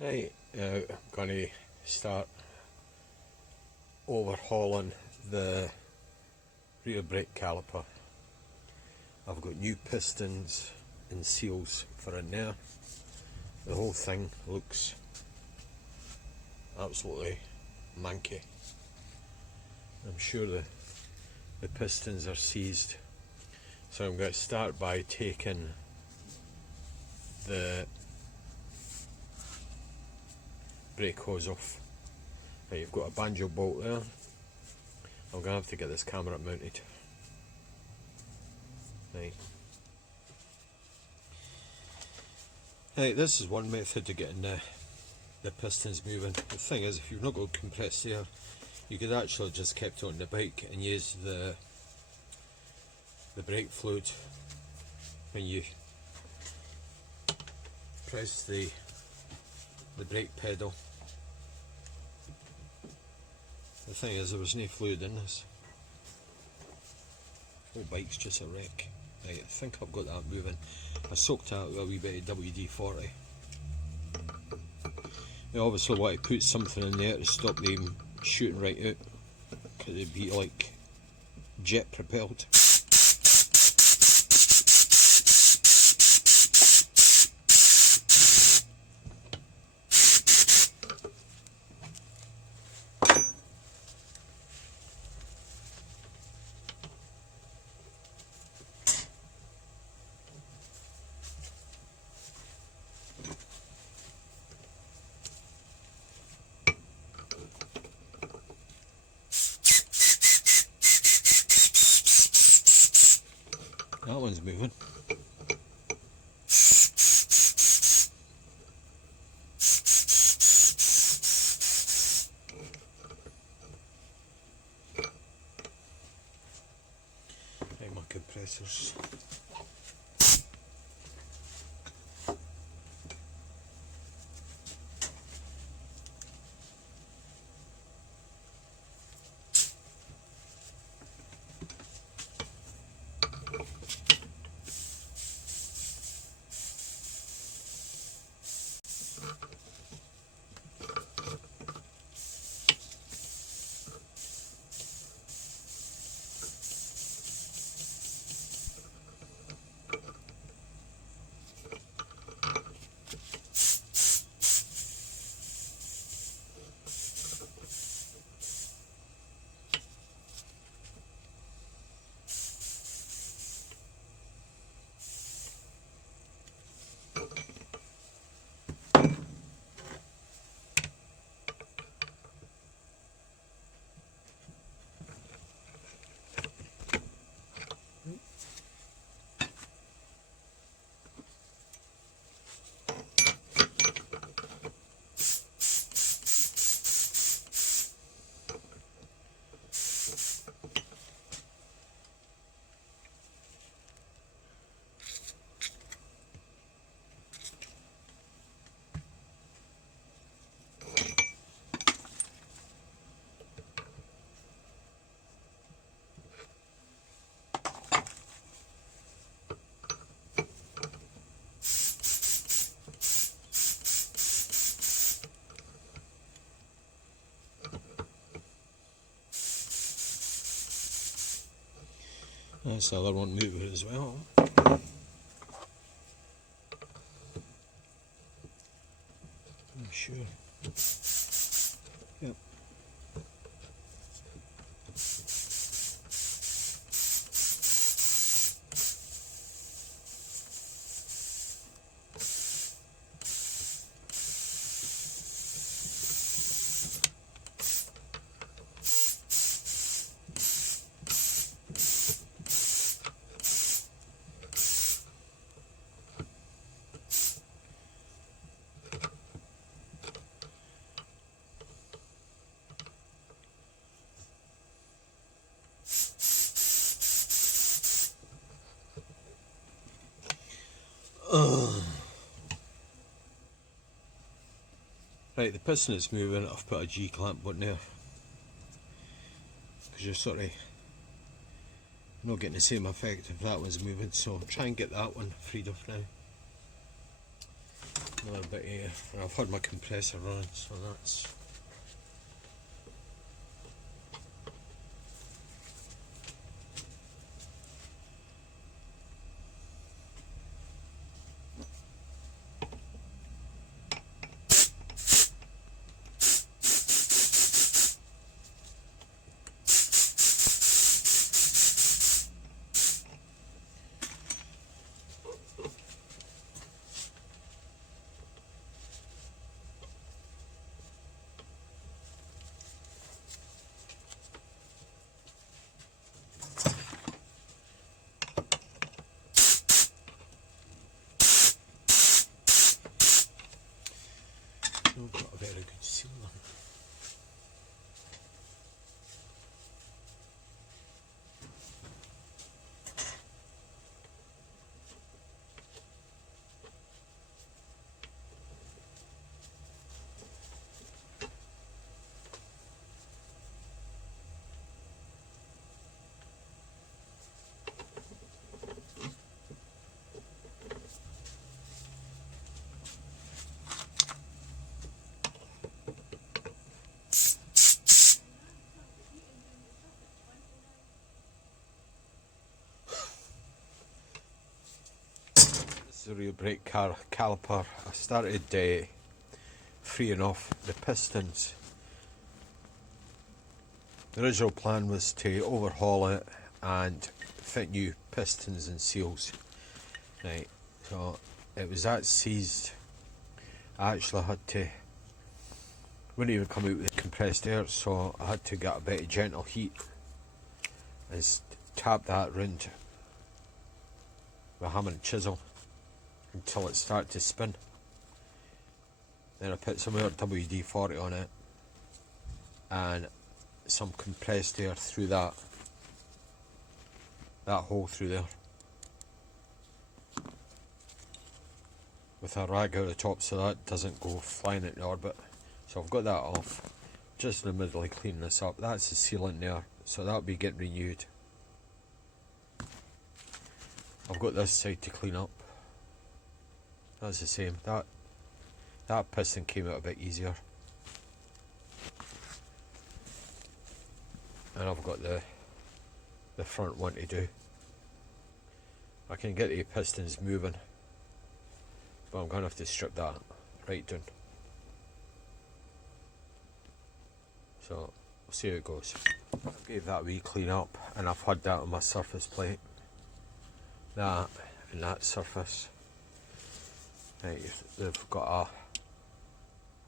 Right, I'm going to start overhauling the rear brake caliper. I've got new pistons and seals for in there. The whole thing looks absolutely manky. I'm sure the pistons are seized, so I'm going to start by taking the brake hose off. Right, you've got a banjo bolt there. I'm going to have to get this camera mounted. Right, this is one method to getting the pistons moving. The thing is, if you've not got compressed air, you could actually just kept on the bike and use the brake fluid when you press the brake pedal. The thing is, there was no fluid in this. The whole bike's just a wreck. Right, I think I've got that moving. I soaked out with a wee bit of WD-40. You obviously want to put something in there to stop them shooting right out, because they'd be like jet propelled. That one's moving. Right, my compressors. That's the other one moving as well. I'm sure. Yep. Right, the piston is moving. I've put a G-clamp on there because you're sort of not getting the same effect if that one's moving, so try and get that one freed off now. a bit of air, and I've had my compressor running, so that's not got a very good seal on it. This is a rear brake caliper. I started freeing off the pistons. The original plan was to overhaul it and fit new pistons and seals. Right, so it was that seized. I actually had to, wouldn't even come out with compressed air, so I had to get a bit of gentle heat and tap that round with a hammer and chisel until it started to spin. Then I put some more WD-40 on it and some compressed air through that hole through there with a rag out the top so that doesn't go flying into orbit. So I've got that off, just in the middle of cleaning this up. That's the sealant there, so that'll be getting renewed. I've got this side to clean up. That's the same. That piston came out a bit easier. And I've got the front one to do. I can get the pistons moving, but I'm going to have to strip that right down. So we'll see how it goes. I gave that a wee clean up, and I've had that on my surface plate. That and that surface. Right, they've got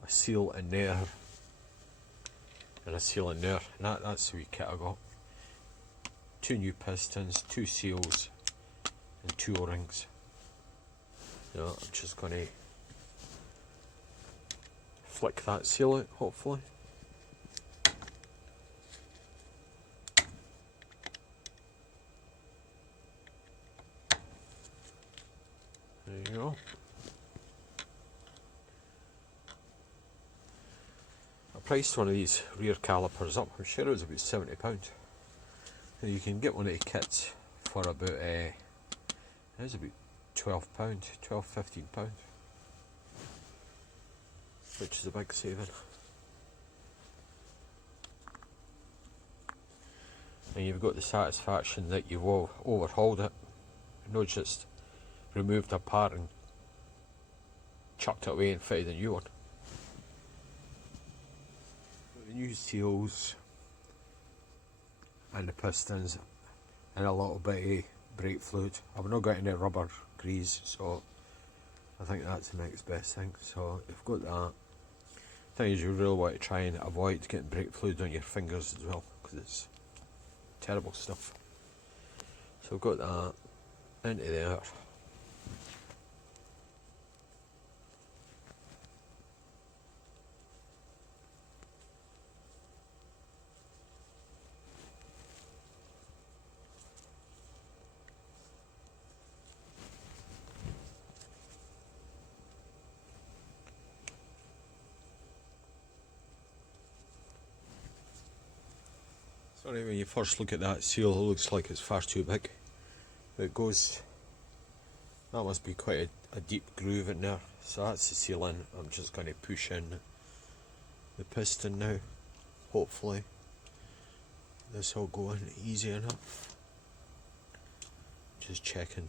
a seal in there and a seal in there, and that's the wee kit I got. 2 new pistons, 2 seals and 2 O-rings. I'm just going to flick that seal out, hopefully. There you go. I priced one of these rear calipers up. I'm sure it was about £70. And you can get one of the kits for about it was about £12, £15, which is a big saving. And you've got the satisfaction that you've overhauled it, not just removed a part and chucked it away and fitted a new one. The new seals and the pistons and a little bit of brake fluid. I've not got any rubber grease, so I think that's the next best thing. So you've got that. The thing is, you really want to try and avoid getting brake fluid on your fingers as well, because it's terrible stuff. So I've got that into there. Sorry, when you first look at that seal, it looks like it's far too big. It goes That must be quite a deep groove in there. So that's the sealing. I'm just going to push in the piston now. Hopefully this will go in easy enough. Just checking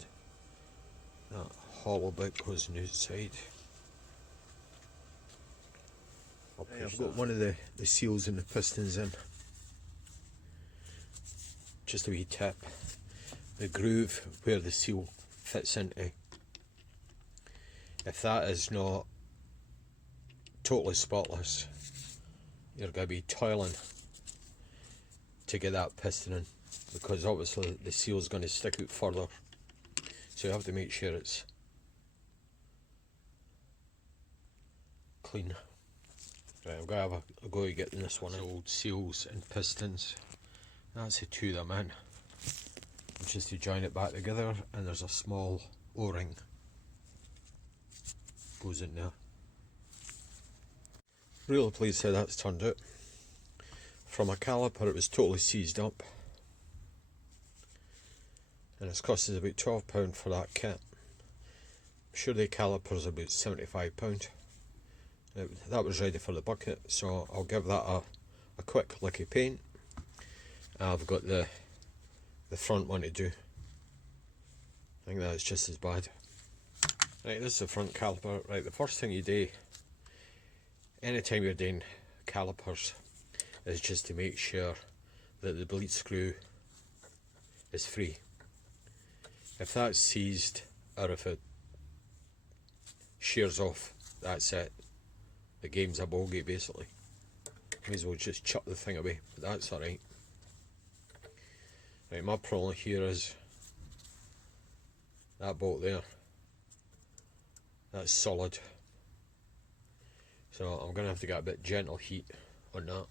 that hollow bit goes on the outside. I've got one of the seals in the pistons in. Just a wee tip. The groove where the seal fits into, if that is not totally spotless, you're going to be toiling to get that piston in, because obviously the seal is going to stick out further, so you have to make sure it's clean. Right, I'm going to have a go at getting this one in. Old seals and pistons, that's the two that I'm in. Just to join it back together, and there's a small O-ring goes in there. Really pleased how that's turned out. From a caliper it was totally seized up, and it's cost us about £12 for that kit. I'm sure the caliper's about £75. That was ready for the bucket, so I'll give that a quick lick of paint. I've got the front one to do. I think that's just as bad. Right, this is the front caliper. Right, the first thing you do anytime you're doing calipers is just to make sure that the bleed screw is free. If that's seized, or if it shears off, that's it. The game's a bogey basically. May as well just chuck the thing away, but that's alright. Right, my problem here is that bolt there. That's solid. So I'm going to have to get a bit gentle heat on that.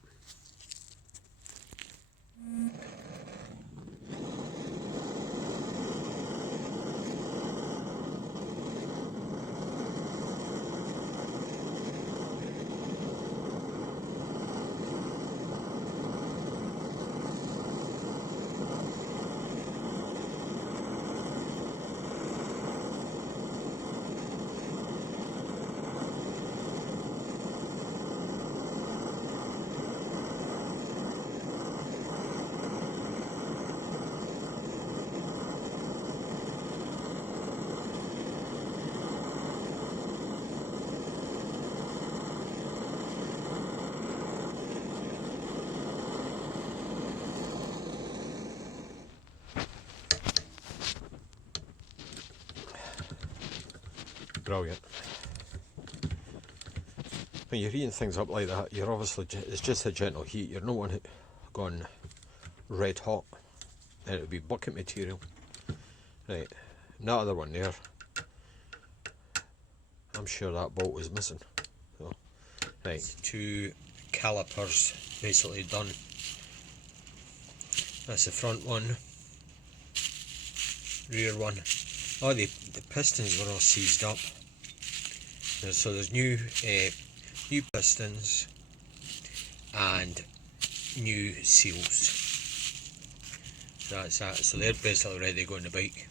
Brilliant. When you're heating things up like that, you're obviously, it's just a gentle heat. You're not wanting it gone red hot, then it would be bucket material. Right, and that other one there, I'm sure that bolt was missing. So, right, two calipers basically done. That's the front one, rear one. Oh, the pistons were all seized up. So there's new pistons and new seals. So that's that. So they're basically ready to go on the bike.